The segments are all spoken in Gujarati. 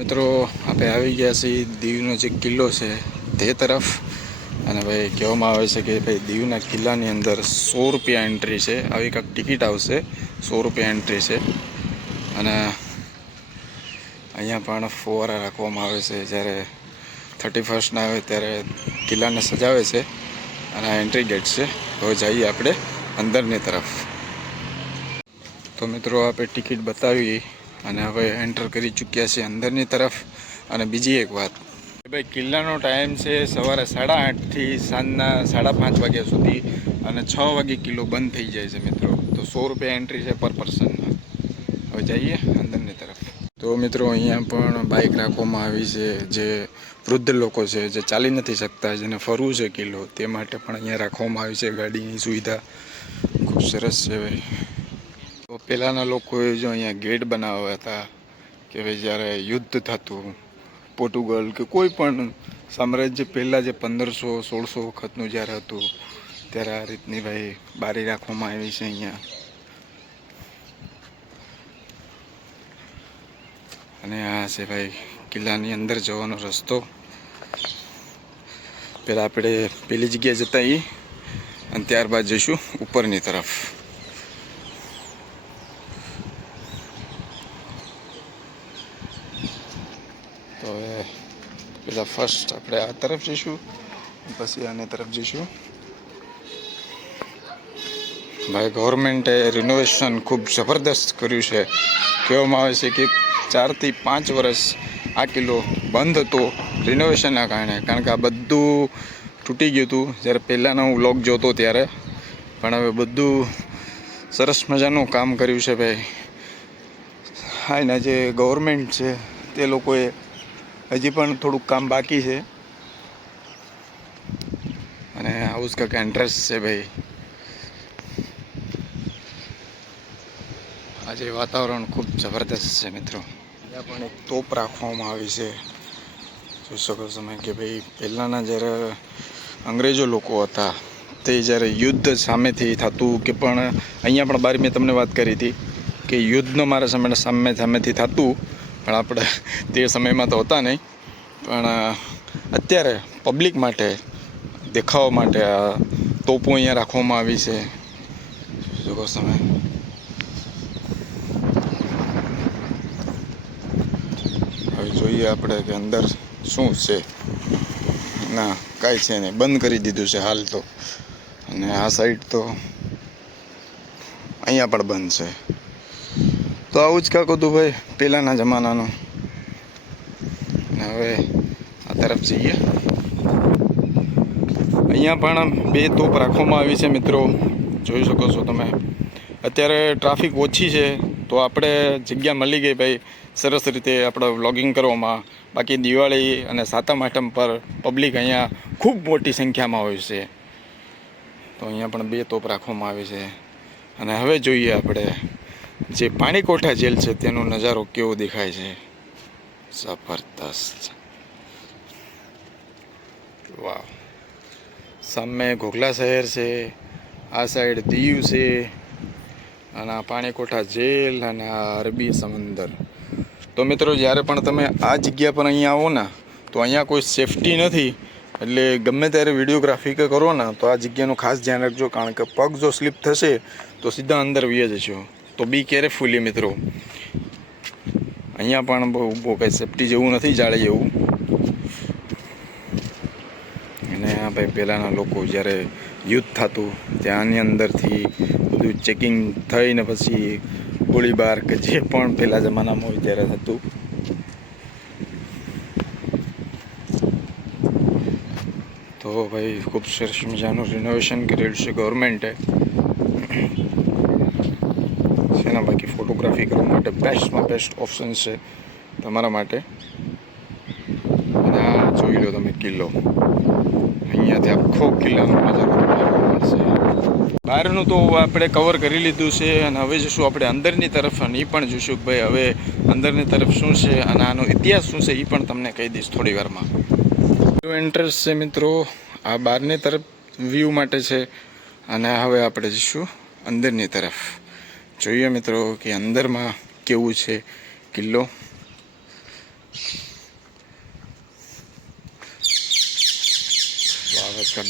મિત્રો, આપણે આવી ગયા છીએ દીવનો જે કિલ્લો છે તે તરફ. અને ભાઈ, કહેવામાં આવે છે કે ભાઈ, દીવના કિલ્લાની અંદર સો રૂપિયા એન્ટ્રી છે. આવી કાંક ટિકિટ આવશે, સો રૂપિયા એન્ટ્રી છે. અને અહીંયા પણ ફુવારા રાખવામાં આવે છે. જ્યારે થર્ટી ફર્સ્ટના આવે ત્યારે કિલ્લાને સજાવે છે. અને આ એન્ટ્રી ગેટ છે. તો જઈએ આપણે અંદરની તરફ. તો મિત્રો, આપણે ટિકિટ બતાવી. અને હવે એન્ટર કરી ચૂક્યા છીએ અંદરની તરફ. અને બીજી એક વાત. ભાઈ, કિલ્લાનો ટાઈમ છે સવારે સાડા આઠથી સાંજના સાડા પાંચ વાગ્યા સુધી અને છ વાગે કિલ્લો બંધ થઈ જાય છે મિત્રો. તો સો રૂપિયા એન્ટ્રી છે પર પર્સનના હવે જઈએ અંદરની તરફ. તો મિત્રો, અહીંયા પણ બાઇક રાખવામાં આવી છે જે વૃદ્ધ લોકો છે, જે ચાલી નથી શકતા, જેને ફરવું છે કિલ્લો, તે માટે પણ અહીંયા રાખવામાં આવી છે ગાડીની સુવિધા. ખૂબ સરસ છે ભાઈ. તો પહેલાંના લોકોએ જો અહીંયા ગેટ બનાવ્યા હતા કે ભાઈ જ્યારે યુદ્ધ થતું, પોર્ટુગલ કે કોઈ પણ સામ્રાજ્ય પહેલાં જે પંદરસો, સોળસો વખતનું જ્યારે હતું, ત્યારે આ રીતની ભાઈ બારી રાખવામાં આવી છે અહીંયા. અને આ છે ભાઈ કિલ્લાની અંદર જવાનો રસ્તો. પહેલાં આપણે પેલી જગ્યાએ જતા અને ત્યારબાદ જઈશું ઉપરની તરફ તો હવે પેલા ફર્સ્ટ આપણે આ તરફ જઈશું, પછી આની તરફ જઈશું. ભાઈ ગવર્મેન્ટે રિનોવેશન ખૂબ જબરદસ્ત કર્યું છે. કહેવામાં આવે છે કે ચારથી પાંચ વર્ષ આ કિલ્લો બંધ હતો રિનોવેશનના કારણે. કારણ કે આ બધું તૂટી ગયું હતું. જ્યારે પહેલાંનો હું લોક જોતો ત્યારે. પણ હવે બધું સરસ મજાનું કામ કર્યું છે ભાઈ. હા, એના જે ગવર્મેન્ટ છે, તે લોકોએ હજી પણ થોડુંક કામ બાકી છે. અને હાઉસ જ ઇન્ટરેસ્ટ છે ભાઈ. આજે વાતાવરણ ખૂબ જબરદસ્ત છે મિત્રો. અહીંયા પણ એક તોપ રાખવામાં આવી છે. જોઈ શકો તમે કે ભાઈ પહેલાંના જ્યારે અંગ્રેજો લોકો હતા, તે જ્યારે યુદ્ધ સામેથી થતું કે પણ અહીંયા પણ બાર મેં તમને વાત કરી હતી કે યુદ્ધનો મારા સામે સામે સામેથી થતું પણ આપણે તે સમયમાં તો હતા નહીં. પણ અત્યારે પબ્લિક માટે, દેખાવ માટે આ તોપો અહીંયા રાખવામાં આવી છે. જોકો તમે? હવે જોઈએ આપણે કે અંદર શું છે. ના, કાંઈ છે નહીં. બંધ કરી દીધું છે હાલ તો. અને આ સાઈડ તો અહીંયા પણ બંધ છે. તો આવું જ કાંક હતું ભાઈ પહેલાંના જમાનાનું. હવે આ તરફ જઈએ. અહીંયા પણ બે તોપ રાખવામાં આવી છે મિત્રો. જોઈ શકો છો તમે. અત્યારે ટ્રાફિક ઓછી છે, તો આપણે જગ્યા મળી ગઈ ભાઈ. સરસ રીતે આપણે વ્લોગિંગ કરવામાં. બાકી દિવાળી અને સાતમ આઠમ પર પબ્લિક અહીંયા ખૂબ મોટી સંખ્યામાં હોય છે. તો અહીંયા પણ બે તોપ રાખવામાં આવી છે. અને હવે જોઈએ આપણે જે પાણીકોઠા જેલ છે, તેનો નજારો કેવો દેખાય છે? જબરદસ્ત. વાહ સામે ઘોઘલા શહેર છે, આ સાઈડ દીવ છે, અને આ પાણીકોઠા જેલ અને આ અરબી સમંદર. તો મિત્રો, જ્યારે પણ તમે આ જગ્યા પર અહીંયા આવો ને, તો અહીંયા કોઈ સેફટી નથી, એટલે ગમે ત્યારે વિડીયોગ્રાફી કે કરો ને, તો આ જગ્યાનું ખાસ ધ્યાન રાખજો, કારણ કે પગ જો સ્લીપ થશે, તો સીધા અંદર વીએ જશો. તો બી કેરફુલી મિત્રો? અહીંયા પણ બહુ બહુ કંઈ સેફટી જેવું નથી, જાળે એવું અને આ ભાઈ પહેલાંના લોકો જ્યારે યુદ્ધ થતું, ત્યાંની અંદરથી બધું ચેકિંગ થઈને પછી ગોળીબાર કે જે પણ પહેલાં જમાનામાં હોય ત્યારે થતું. તો ભાઈ, ખૂબ સરસ મજાનું રિનોવેશન કરેલું છે ગવર્મેન્ટે એના બાકી ફોટોગ્રાફી કરવા માટે બેસ્ટમાં બેસ્ટ ઓપ્શન છે તમારા માટે. અને આ જોઈ લો તમે કિલ્લો. અહીંયાથી આખો કિલ્લાનો નજારો બહારનું તો આપણે કવર કરી લીધું છે અને હવે જશું આપણે અંદરની તરફ અને એ પણ જોઈશું કે ભાઈ હવે અંદરની તરફ શું છે અને આનો ઇતિહાસ શું છે એ પણ તમને કહી દઈશ થોડી વારમાં. એન્ટ્રન્સ છે મિત્રો. આ બહારની તરફ વ્યૂ માટે છે. અને હવે આપણે જઈશું અંદરની તરફ. જોઈએ મિત્રો કે અંદરમાં કેવું છે કિલ્લો.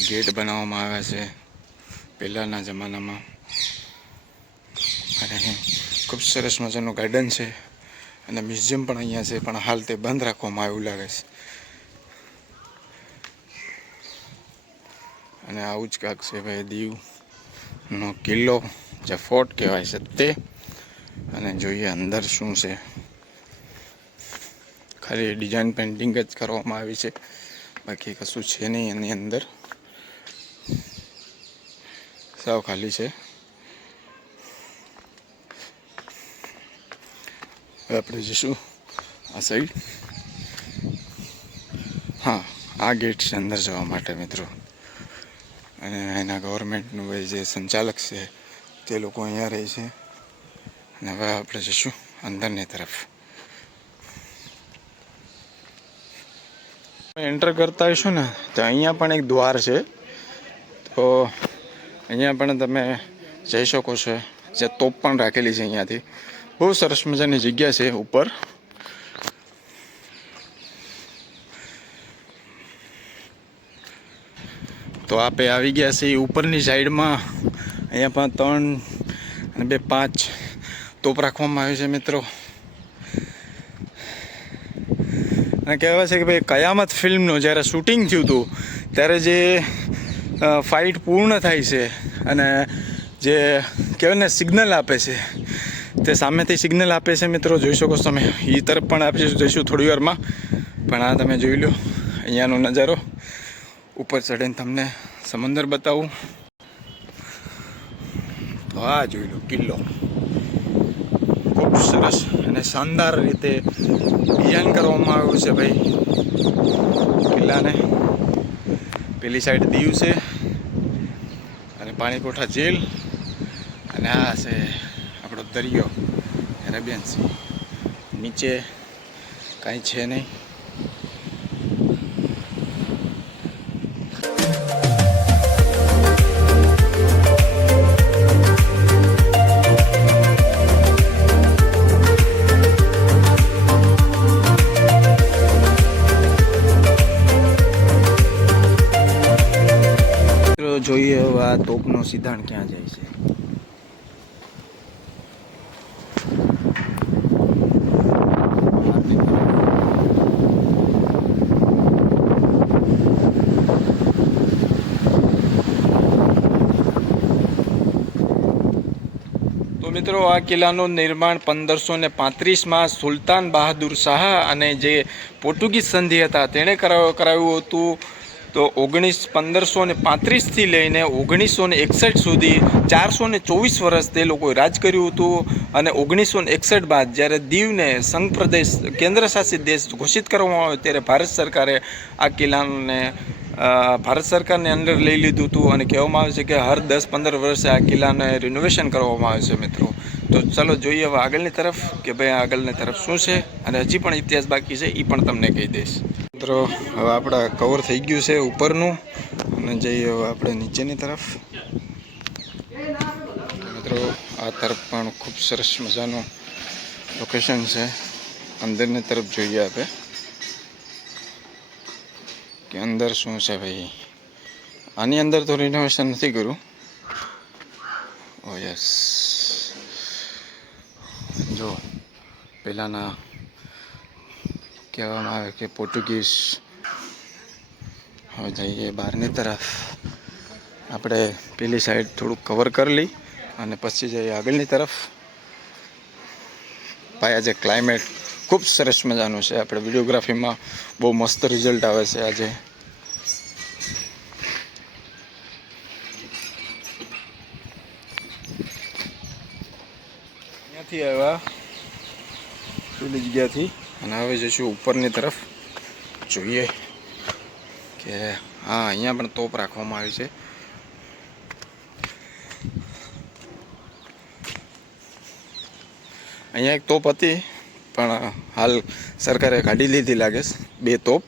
ગેટ બનાવવામાં આવ્યા છે પહેલાંના જમાનામાં. અને અહીં ખૂબ સરસ મજાનું ગાર્ડન છે અને મ્યુઝિયમ પણ અહીંયા છે, પણ હાલ તે બંધ રાખવામાં આવ્યું લાગે છે. અને આવું જ કાંક છે ભાઈ દીવનો કિલ્લો. જે ફોર્ટ કહેવાય છે તે. અને જોઈએ અંદર શું છે. ખાલી ડિઝાઇન પેઇન્ટિંગ જ કરવામાં આવી છે. બાકી કશું છે નહીં એની અંદર. સાવ ખાલી છે. આપણે જઈશું આ સાઈડ હા, આ ગેટ છે અંદર જવા માટે મિત્રો. અને એના ગવર્મેન્ટનું જે સંચાલક છે તે લોકો અહીંયા રહે છે. અને હવે આપણે જઈશું અંદરની તરફ. એન્ટર કરતા આવીશું ને, તો અહીંયા પણ એક દ્વાર છે. તો અહીંયા પણ તમે જઈ શકો છો. જે તોપ પણ રાખેલી છે અહીંયાથી. બહુ સરસ મજાની જગ્યા છે ઉપર. તો આપે આવી ગયા છે ઉપરની સાઈડમાં અહીંયા પણ ત્રણ અને બે પાંચ તોપ રાખવામાં આવ્યું છે મિત્રો. અને કહેવાય છે કે ભાઈ કયામત ફિલ્મનું જ્યારે શૂટિંગ થયું હતું, ત્યારે જે ફાઇટ પૂર્ણ થાય છે અને જે કહેવાય ને સિગ્નલ આપે છે, તે સામેથી સિગ્નલ આપે છે મિત્રો. જોઈ શકો છો તમે એ તરફ પણ આપી જઈશું થોડી વારમાં. પણ આ તમે જોઈ લો, અહીંયાનો નજારો. ઉપર ચડીને તમને સમંદર બતાવું. આ જોઈ લો કિલ્લો. ખૂબ સરસ અને શાનદાર રીતે ડિઝાઇન કરવામાં આવ્યું છે ભાઈ. કિલ્લાને. પેલી સાઈડ દીવ છે અને પાણીકોઠા જેલ અને આ છે આપણો દરિયો. અરેબિયન સી નીચે કાંઈ છે નહીં. જોઈએ હવે આ તોપનો સિદ્ધાંત ક્યાં જાય છે. તો મિત્રો, આ કિલ્લાનું નિર્માણ પંદરસો ને પાંત્રીસમાં સુલતાન બહાદુર શાહ અને જે પોર્ટુગીઝ સંધિ હતા, તેણે કરાવ, કરાવ્યું હતું. તો ઓગણીસ પંદરસો ને પાંત્રીસથી લઈને ઓગણીસો ને એકસઠ સુધી ચારસો ને ચોવીસ વર્ષ તે લોકોએ રાજ કર્યું હતું. અને ઓગણીસો ને એકસઠ બાદ જ્યારે દીવને સંઘ પ્રદેશ, કેન્દ્ર શાસિત દેશ ઘોષિત કરવામાં આવ્યો ત્યારે ભારત સરકારે આ કિલ્લાને ભારત સરકારને અંદર લઈ લીધું હતું અને કહેવામાં આવે છે કે હર દસ પંદર વર્ષે આ કિલ્લાને રિનોવેશન કરવામાં આવે છે મિત્રો. તો ચાલો જોઈએ હવે આગળની તરફ કે ભાઈ આગળની તરફ શું છે? અને હજી પણ ઇતિહાસ બાકી છે એ પણ તમને કહી દઈશ. મિત્રો, હવે આપણા કવર થઈ ગયું છે ઉપરનું. અને જઈએ હવે આપણે નીચેની તરફ. મિત્રો, આ તરફ પણ ખૂબ સરસ મજાનું લોકેશન છે. અંદરની તરફ જોઈએ આપણે. કે અંદર શું છે ભાઈ? આની અંદર તો રિનોવેશન નથી કર્યું. ઓ યસ જો, પહેલાંના કહેવામાં આવે કે પોર્ટુગીઝ. હવે જઈએ બહારની તરફ. આપણે પેલી સાઈડ થોડુંક કવર કરી લઈ અને પછી જઈએ આગળની તરફ. ભાઈ, આજે ક્લાઇમેટ ખૂબ સરસ મજાનું છે. આપણે વિડીયોગ્રાફીમાં બહુ મસ્ત રિઝલ્ટ આવે છે આજે. અહીંયાથી આવ્યા? પેલી જગ્યાથી? અને હવે જઈશું ઉપરની તરફ. જોઈએ કે હા, અહીંયા પણ તોપ રાખવામાં આવી છે. અહીંયા એક તોપ હતી, પણ હાલ સરકારે કાઢી લીધી લાગે બે તોપ.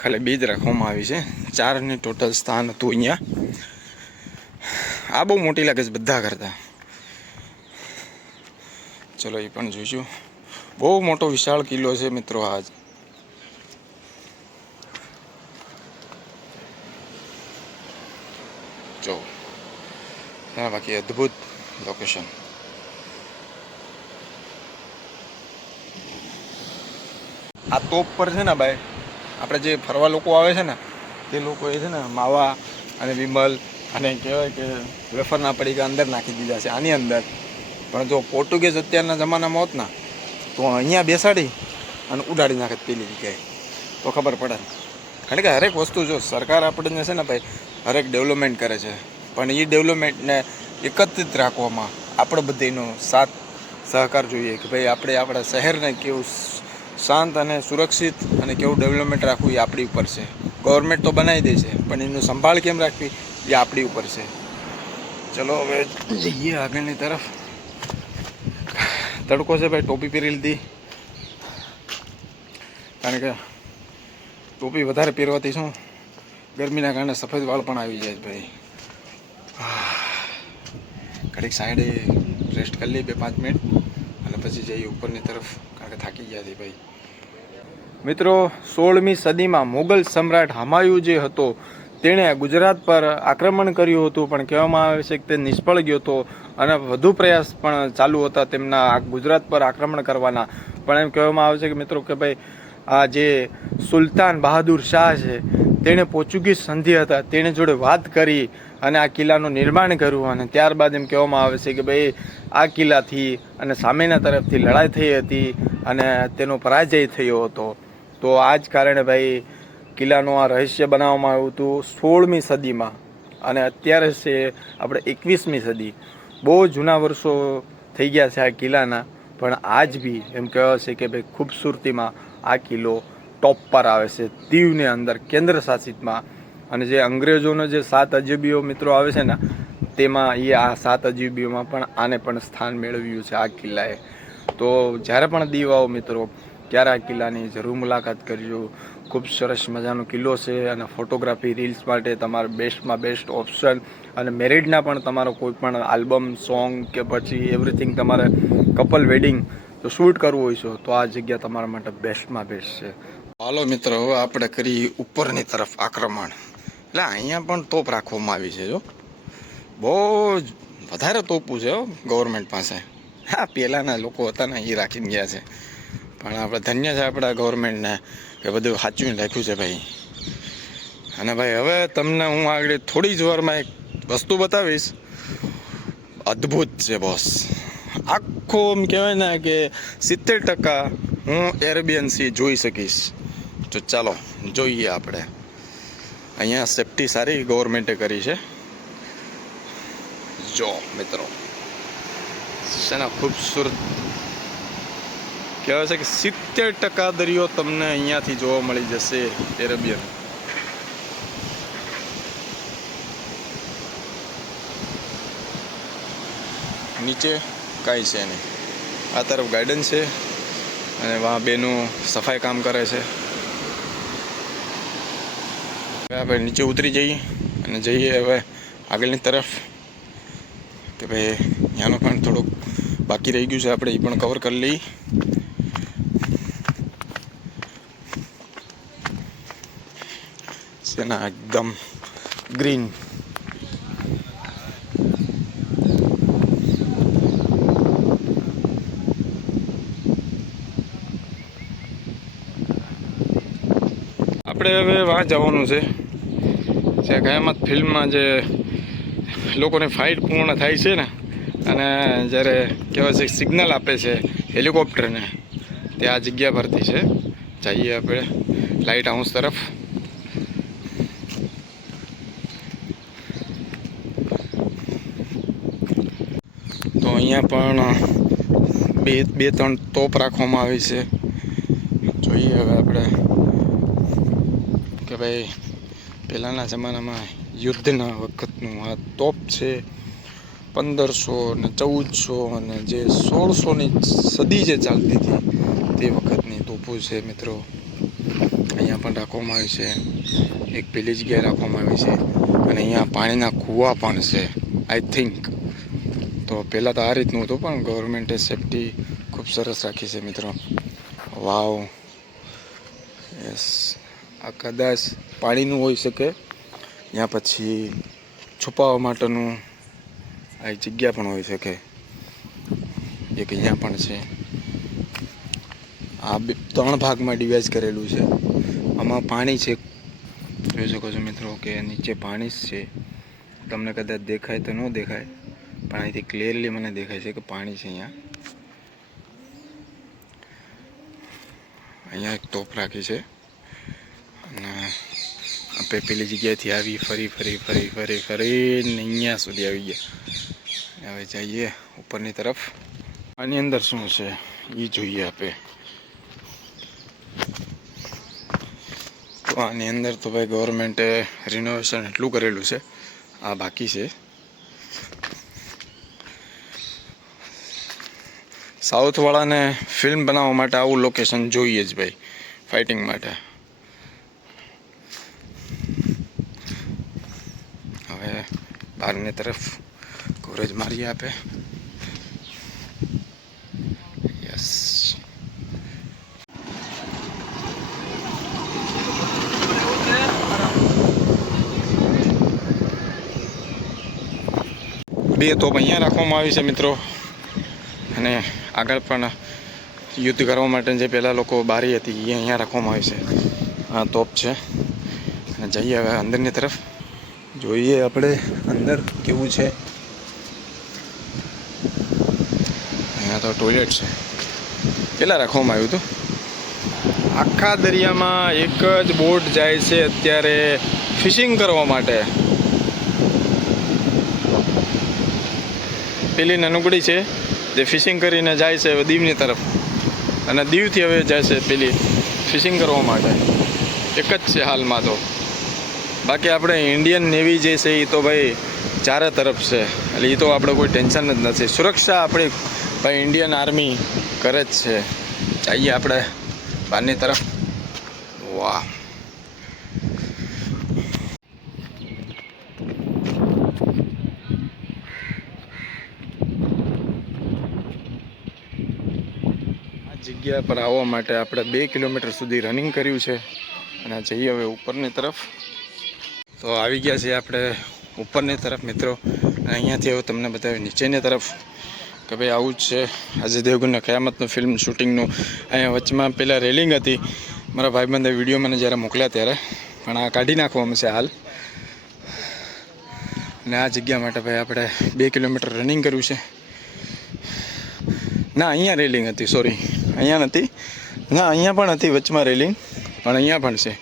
ખાલી બે જ રાખવામાં આવી છે. ચારની ટોટલ સ્થાન હતું અહીંયા. આ બહુ મોટી લાગે છે બધા કરતાં. ચલો, એ પણ જોઈશું. બહુ મોટો વિશાળ કિલ્લો છે મિત્રો આજ. જો. બાકી અદ્ભુત લોકેશન આ તોપ પર છે ને ભાઈ, આપણે જે ફરવા લોકો આવે છે ને, તે લોકો એ છે ને માવા અને વિમલ અને કહેવાય કે વેફરના પડીકા અંદર નાખી દીધા છે આની અંદર. પણ જો પોર્ટુગીઝ અત્યારના જમાનામાં હોત ને તો અહીંયા બેસાડી અને ઉડાડી નાખે પેલી જગ્યાએ. તો ખબર પડે. કારણ કે હરેક વસ્તુ જો સરકાર આપણને છે ને ભાઈ, હરેક ડેવલપમેન્ટ કરે છે. પણ એ ડેવલપમેન્ટને એકત્રિત રાખવામાં આપણે બધીનો સાથ, સહકાર જોઈએ કે ભાઈ આપણે આપણા શહેરને કેવું શાંત અને સુરક્ષિત અને કેવું ડેવલપમેન્ટ રાખવું એ આપણી ઉપર છે. ગવર્મેન્ટ તો બનાવી દે છે, પણ એનું સંભાળ કેમ રાખવી એ આપણી ઉપર છે. ચલો હવે જઈએ આગળની તરફ. તડકો છે ભાઈ, ટોપી પહેરી લીધી. કારણ કે ટોપી વધારે પહેરવાથી શું, ગરમીના કારણે સફેદ વાળ પણ આવી જાય ભાઈ. ઘડીક સાઈડે રેસ્ટ કરી લઈએ બે પાંચ મિનિટ અને પછી જઈએ ઉપરની તરફ, કારણ કે થાકી ગયા છે ભાઈ. મિત્રો, સોળમી સદીમાં મોગલ સમ્રાટ હમાયુ જે હતો, તેણે ગુજરાત પર આક્રમણ કર્યું હતું, પણ કહેવામાં આવે છે કે તે નિષ્ફળ ગયો હતો. અને વધુ પ્રયાસ પણ ચાલુ હતા તેમના ગુજરાત પર આક્રમણ કરવાના. પણ એમ કહેવામાં આવે છે કે મિત્રો કે ભાઈ, આ જે સુલતાન બહાદુર શાહ છે, તેણે પોર્ચુગીઝ સંધિ હતા, તેણે જોડે વાત કરી અને આ કિલ્લાનું નિર્માણ કર્યું અને ત્યારબાદ એમ કહેવામાં આવે છે કે ભાઈ, આ કિલ્લાથી અને સામેના તરફથી લડાઈ થઈ હતી અને તેનો પરાજય થયો હતો. તો આ જ કારણે ભાઈ, કિલ્લાનું આ રહસ્ય બનાવવામાં આવ્યું હતું સોળમી સદીમાં. અને અત્યારે છે આપણે એકવીસમી સદી. બહુ જૂના વર્ષો થઈ ગયા છે આ કિલ્લાના, પણ આજ બી એમ કહેવાય છે કે ભાઈ ખૂબસૂરતીમાં આ કિલ્લો ટોપ પર આવે છે, દીવની અંદર કેન્દ્ર શાસિતમાં. અને જે અંગ્રેજોનો જે સાત અજીબીઓ મિત્રો આવે છે ને, તેમાં એ આ સાત અજીબીઓમાં પણ આને પણ સ્થાન મેળવ્યું છે આ કિલ્લાએ. તો જ્યારે પણ દીવ આવો મિત્રો, ત્યારે આ કિલ્લાની જરૂર મુલાકાત કરજો. ખૂબ સરસ મજાનો કિલ્લો છે અને ફોટોગ્રાફી રીલ્સ માટે તમારે બેસ્ટમાં બેસ્ટ ઓપ્શન અને મેરિડના પણ તમારો કોઈ પણ આલ્બમ સોંગ કે પછી એવરીથિંગ તમારે કપલ વેડિંગ તો શૂટ કરવું હોય છે, તો આ જગ્યા તમારા માટે બેસ્ટમાં બેસ્ટ છે. હાલો મિત્રો, હવે આપણે કરી ઉપરની તરફ આક્રમણ. એટલે અહીંયા પણ તોપ રાખવામાં આવી છે, જો. બહુ જ વધારે તોપું છે ગવર્મેન્ટ પાસે. હા, પહેલાંના લોકો હતા ને, એ રાખીને ગયા છે. પણ આપણે ધન્ય છે આપણા ગવર્મેન્ટને કે બધું સાચવીને રાખ્યું છે ભાઈ. અને ભાઈ, હવે તમને હું આગળ થોડી જ વારમાં એક વસ્તુ બતાવીશ. અદ્ભુત છે બોસ આખો એમ કહેવાય ને કે સિત્તેર ટકા હું એરબીએનસી જોઈ શકીશ. તો ચાલો, જોઈએ આપણે. અહીંયા સેફટી સારી ગવર્મેન્ટે કરી છે. જો મિત્રો, શેના ખૂબસૂરત કહેવાય છે કે સિત્તેર ટકા દરિયો તમને અહીંયાથી જોવા મળી જશે એરેબિયન. નીચે કાંઈ છે નહીં. આ તરફ ગાર્ડન છે અને વાં બેનું સફાઈ કામ કરે છે. આપણે નીચે ઉતરી જઈએ અને જઈએ હવે આગળની તરફ. કે ભાઈ, ત્યાંનું પણ થોડુંક બાકી રહી ગયું છે, આપણે એ પણ કવર કરી લઈએ. છે ને એકદમ ગ્રીન આપણે હવે વાહ જવાનું છે. જે કયામત ફિલ્મમાં જે લોકોની ફાઇટ પૂર્ણ થાય છે ને, અને જ્યારે કહેવાય છે સિગ્નલ આપે છે હેલિકોપ્ટરને તે આ જગ્યા પરથી છે. જઈએ આપણે લાઇટ હાઉસ તરફ તો અહીંયા પણ બે બે, ત્રણ તોપ રાખવામાં આવી છે. જોઈએ હવે આપણે કે ભાઈ, પહેલાંના જમાનામાં યુદ્ધના વખતનું આ તોપ છે. પંદરસો ને ચૌદસો અને જે સોળસોની સદી જે ચાલતી હતી તે વખતની તોપો છે મિત્રો. અહીંયા પણ રાખવામાં આવી છે. એક પેલી જગ્યાએ રાખવામાં આવી છે. અને અહીંયા પાણીના કૂવા પણ છે આઈ થિંક પહેલાં તો આ રીતનું હતું, પણ ગવર્મેન્ટે સેફટી ખૂબ સરસ રાખી છે મિત્રો. વાવ. યસ આ કદાચ પાણીનું હોઈ શકે. ત્યાં પછી છુપાવવા માટેનું આ જગ્યા પણ હોઈ શકે. એક અહીંયા પણ છે. આ ત્રણ ભાગમાં ડિવાઇઝ કરેલું છે. આમાં પાણી છે. જોઈ શકો છો મિત્રો કે નીચે પાણી જ છે. તમને કદાચ દેખાય તો ન દેખાય. પણ અહીંથી ક્લિયરલી મને દેખાય છે કે પાણી છે અહીંયા. અહીંયા એક તોપ રાખી છે. અને આપણે પેલી જગ્યાએથી આવી ફરી ફરી ફરી ફરી, ફરીને અહીંયા સુધી આવી ગયા. હવે જઈએ ઉપરની તરફ. આની અંદર શું છે એ જોઈએ આપણે તો આની અંદર તો ભાઈ ગવર્મેન્ટે રિનોવેશન એટલું કરેલું છે. આ બાકી છે. સાઉથવાળાને ફિલ્મ બનાવવા માટે આવું લોકેશન જોઈએ જ ભાઈ ફાઇટિંગ માટે. હવે બહારની તરફ કોરેજ મારી આપે. યસ બે તોપ અહીંયા રાખવામાં આવી છે મિત્રો. અને આગળ પણ યુદ્ધ કરવા માટે જે પહેલાં લોકો બારી હતી એ અહીંયા રાખવામાં આવી છે. આ તોપ છે. અને જઈએ હવે અંદરની તરફ. જોઈએ આપણે અંદર કેવું છે. અહીંયા તો ટોયલેટ છે. પહેલાં રાખવામાં આવ્યું હતું? આખા દરિયામાં એક જ બોટ જાય છે અત્યારે ફિશિંગ કરવા માટે. પેલી નાનુકડી છે. જે ફિશિંગ કરીને જાય છે હવે દીવની તરફ. અને દીવથી હવે જાય છે પેલી ફિશિંગ કરવા માટે. એક જ છે હાલમાં તો. બાકી આપણે ઇન્ડિયન નેવી જે છે એ તો ભાઈ ચારે તરફ છે. એટલે એ તો આપણે કોઈ ટેન્શન જ નથી. સુરક્ષા આપણી ભાઈ ઇન્ડિયન આર્મી કરે જ છે. જઈએ આપણે બહારની તરફ. વાહ. જગ્યા પર આવવા માટે આપણે બે કિલોમીટર સુધી રનિંગ કર્યું છે. અને જઈએ હવે ઉપરની તરફ. તો આવી ગયા છીએ આપણે ઉપરની તરફ મિત્રો. અહીંયાથી હવે તમને બતાવ્યું નીચેની તરફ કે ભાઈ આવું જ છે. અજય દેવગનના કયામતનું ફિલ્મ શૂટિંગનું અહીંયા વચમાં પહેલાં રેલિંગ હતી. મારા ભાઈબંધે વીડિયો મને જ્યારે મોકલ્યા ત્યારે. પણ આ કાઢી નાખવામાં છે હાલ. અને આ જગ્યા માટે ભાઈ આપણે બે કિલોમીટર રનિંગ કર્યું છે. ના, અહીંયા રેલિંગ હતી સોરી અહીંયા નથી. ના, અહીંયા પણ હતી વચમાં રેલિંગ પણ અહીંયા પણ છે.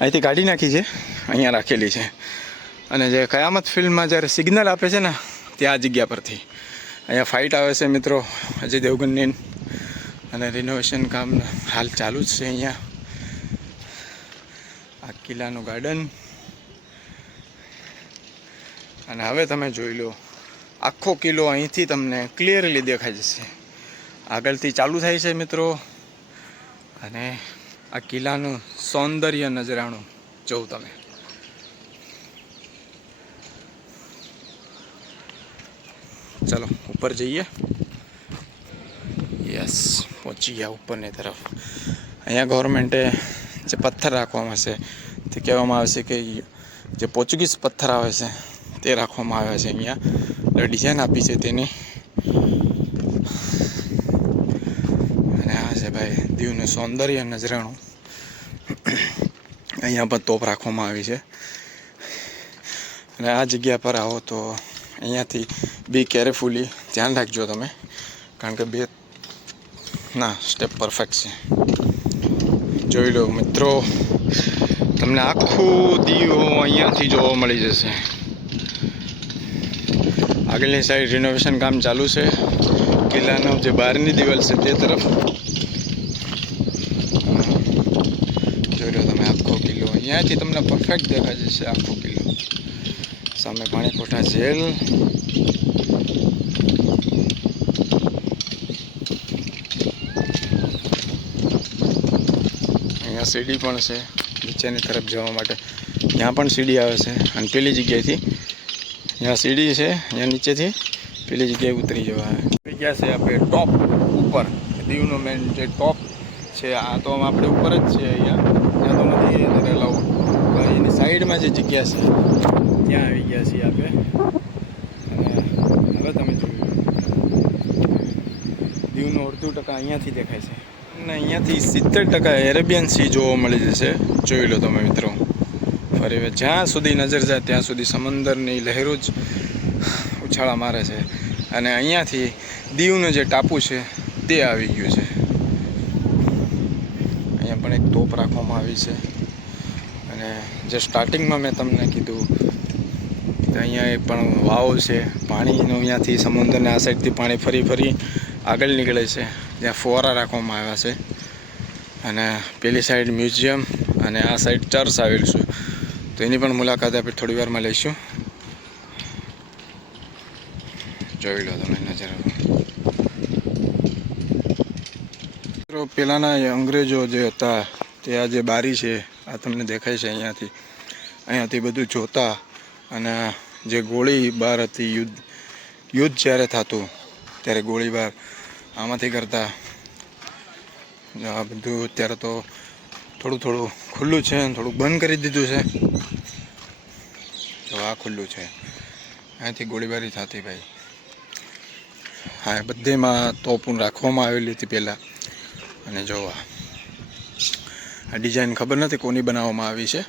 અહીંથી કાઢી નાખી છે, અહીંયા રાખેલી છે. અને જે કયામત ફિલ્મમાં જ્યારે સિગ્નલ આપે છે ને, ત્યાં જગ્યા પરથી. અહીંયા ફાઇટ આવે છે મિત્રો, અજય દેવગનની. અને રિનોવેશન કામ હાલ ચાલુ જ છે અહીંયા. આ કિલ્લાનું ગાર્ડન અને હવે તમે જોઈ લો, આખો કિલ્લો અહીંથી તમને ક્લિયરલી દેખાઈ જશે. આગળથી ચાલુ થાય છે મિત્રો. અને આ કિલ્લાનું સૌંદર્ય નજરાણું જોઉં તમે. ચલો, ઉપર જઈએ. યસ પહોંચી ગયા ઉપરની તરફ. અહીંયા ગવર્મેન્ટે જે પથ્થર રાખવામાં છે તે કહેવામાં આવે છે કે જે પોર્ચુગીઝ પથ્થર આવે છે, તે રાખવામાં આવ્યા છે અહીંયા. ડિઝાઇન આપી છે તેની અને આ છે ભાઈ, દીવનું સૌંદર્ય નજરાણું. અહીંયા પણ તોપ રાખવામાં આવી છે. અને આ જગ્યા પર આવો તો અહીંયાથી બી કેરફુલી ધ્યાન રાખજો તમે, કારણ કે બે ના સ્ટેપ પરફેક્ટ છે. જોઈ લો મિત્રો, તમને આખું દીવ અહીંયાથી જોવા મળી જશે. આગળની સાઈડ રિનોવેશન કામ ચાલુ છે. કિલ્લાનો જે બહારની દિવાલ છે તે તરફ જોઈ લો તમે આખો કિલ્લો અહીંયાથી તમને પરફેક્ટ દેખાઈ જશે આખો કિલ્લો. સામે પાણીકોઠા જેલ. અહીંયા સીડી પણ છે, નીચેની તરફ જવા માટે. ત્યાં પણ સીડી આવે છે, અને પેલી જગ્યાએથી ત્યાં સીડી છે અહીંયા નીચેથી પેલી જગ્યાએ ઉતરી જવા આવી. ગયા છે આપણે ટોપ ઉપર. દીવનો મેન જે ટોપ છે, આ તો આપણે ઉપર જ છે અહીંયા ત્યાં તો નથી અંદર એલાઉડ પણ એની સાઈડમાં જે જગ્યા છે. ત્યાં આવી ગયા છીએ આપણે. અને તમે જોયું. દીવનું અડધું ટકા અહીંયાથી દેખાય છે. અને અહીંયાથી સિત્તેર ટકા એરેબિયન સી જોવા મળી જશે. જોઈ લો તમે મિત્રો. ફરી હવે જ્યાં સુધી નજર જાય ત્યાં સુધી સમંદરની લહેરો જ ઉછાળા મારે છે. અને અહીંયાથી દીવનું જે ટાપુ છે તે આવી ગયું છે. અહીંયા પણ એક તોપ રાખવામાં આવી છે. અને જે સ્ટાર્ટિંગમાં મેં તમને કીધું, તો અહીંયા પણ વાવ છે. પાણીનું અહીંયાથી સમુદ્રને આ સાઈડથી પાણી ફરી ફરી આગળ નીકળે છે. જ્યાં ફુવારા રાખવામાં આવ્યા છે. અને પેલી સાઈડ મ્યુઝિયમ અને આ સાઈડ ચર્ચ આવેલું છે. તો એની પણ મુલાકાત આપણે થોડી વારમાં લઈશું. જોઈ લો તમે નજર. મિત્રો, પેલાના અંગ્રેજો જે હતા, તે આ જે બારી છે આ તમને દેખાય છે અહીંયાથી. અહીંયાથી બધું જોતા અને જે ગોળીબાર હતી, યુદ્ધ યુદ્ધ જ્યારે થતું, ત્યારે ગોળીબાર આમાંથી કરતા. આ બધું અત્યારે તો થોડું થોડું ખુલ્લું છે અને થોડુંક બંધ કરી દીધું છે. તો આ ખુલ્લું છે. અહીંયાથી ગોળીબારી થતી ભાઈ. હા બધેમાં તોપું રાખવામાં આવેલી હતી પહેલાં. અને જોવા આ ડિઝાઇન ખબર નથી કોની બનાવવામાં આવી છે.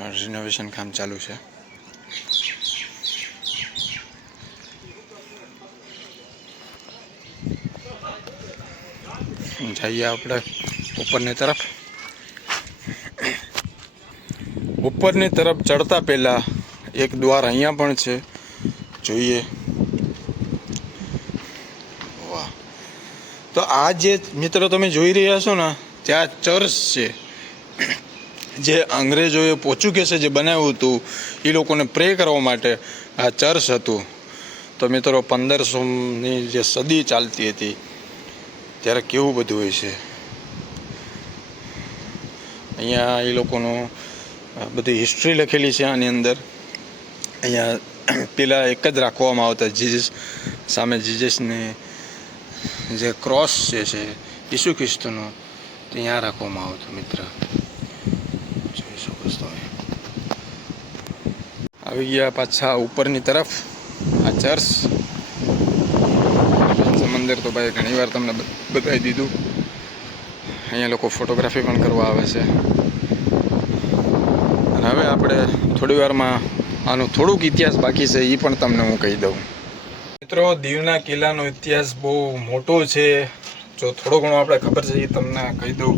રિનોવેશન કામ ચાલુ છે. જઈએ આપણે ઉપરની તરફ. ઉપરની તરફ ચડતા પહેલાં એક દ્વાર અહીંયા પણ છે. જોઈએ. વાહ. તો આ જે મિત્રો તમે જોઈ રહ્યા છો ને ત્યાં ચર્ચ છે, જે અંગ્રેજોએ પોર્ચુગીસે જે બનાવ્યું હતું, એ લોકોને પ્રે કરવા માટે આ ચર્ચ હતું. તો મિત્રો, પંદરસોની જે સદી ચાલતી હતી, ત્યારે કેવું બધું હોય છે? અહીંયા એ લોકોનું બધી હિસ્ટ્રી લખેલી છે આની અંદર. અહીંયા પેલા એક જ રાખવામાં આવતા જીજસ સામે જીજસની જે ક્રોસ જે છે, ઈસુ ખ્રિસ્તનો તે અહીંયા રાખવામાં આવતું મિત્ર. જોઈ શકો આવી ગયા પાછા ઉપરની તરફ. આ ચર્ચ. સમંદર તો ભાઈ ઘણી વાર તમને બતાવી દીધું. અહીંયા લોકો ફોટોગ્રાફી પણ કરવા આવે છે. અને હવે આપણે થોડી વારમાં આનો થોડુંક ઇતિહાસ બાકી છે એ પણ તમને હું કહી દઉં. મિત્રો, દીવના કિલ્લાનો ઇતિહાસ બહુ મોટો છે. જો થોડો ઘણો આપણે ખબર છે એ તમને કહી દઉં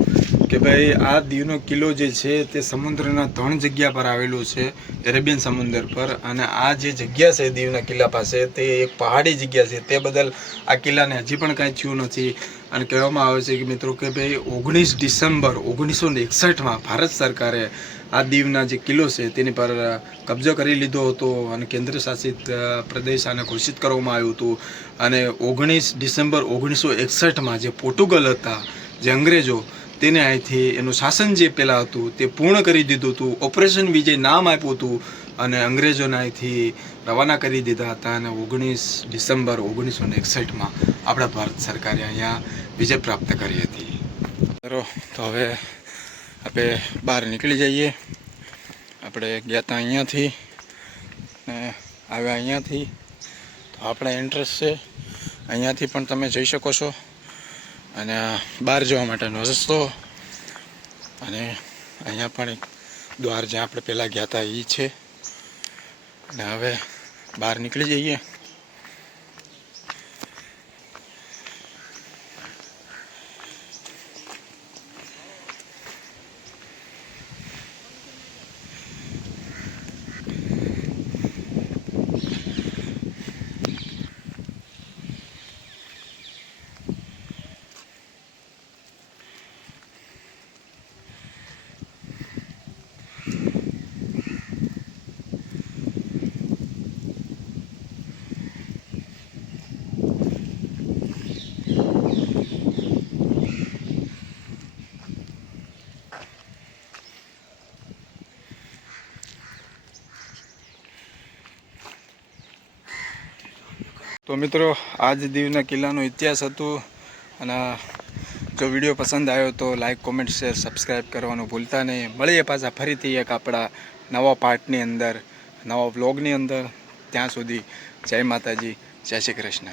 કે ભાઈ આ દીવનો કિલ્લો જે છે તે સમુદ્રના ત્રણ જગ્યા પર આવેલું છે એરેબિયન સમુદ્ર પર. અને આ જે જગ્યા છે દીવના કિલ્લા પાસે તે એક પહાડી જગ્યા છે. તે બદલ આ કિલ્લાને હજી પણ કાંઈ થયું નથી. અને કહેવામાં આવે છે કે મિત્રો કે ભાઈ ઓગણીસ ડિસેમ્બર ઓગણીસો ને એકસઠમાં ભારત સરકારે આ દીવના જે કિલ્લો છે, તેની પર કબજો કરી લીધો હતો અને કેન્દ્ર શાસિત પ્રદેશ આને ઘોષિત કરવામાં આવ્યું હતું. અને ઓગણીસ ડિસેમ્બર ઓગણીસો એકસઠમાં જે પોર્ટુગલ હતા, જે અંગ્રેજો, તેને અહીંથી એનું શાસન જે પહેલાં હતું, તે પૂર્ણ કરી દીધું હતું. ઓપરેશન વિજય નામ આપ્યું હતું અને અંગ્રેજોને અહીંથી રવાના કરી દીધા હતા અને ઓગણીસ ડિસેમ્બર ઓગણીસો ને એકસઠમાં આપણા ભારત સરકારે અહીંયા વિજય પ્રાપ્ત કરી હતી. બરો તો હવે આપણે બહાર નીકળી જઈએ. આપણે ગયા હતા અહીંયાથી ને આવ્યા અહીંયાથી. તો આપણે ઇન્ટરેસ્ટ છે. અહીંયાથી પણ તમે જઈ શકો છો. અને બહાર જવા માટેનો રસ્તો. અને અહીંયા પણ એક દ્વાર જ્યાં આપણે પહેલાં ગયા હતા એ છે. અને હવે બહાર નીકળી જઈએ. તો મિત્રો, આજ દીવના કિલ્લાનો ઇતિહાસ હતો અને જો વીડિયો પસંદ આવ્યો તો લાઈક કોમેન્ટ શેર સબસ્ક્રાઈબ કરવાનું ભૂલતા નહીં. મળીએ પાછા ફરીથી એક આપણા નવા પાર્ટની અંદર, નવા વ્લોગની અંદર. ત્યાં સુધી જય માતાજી, જય શ્રી કૃષ્ણ.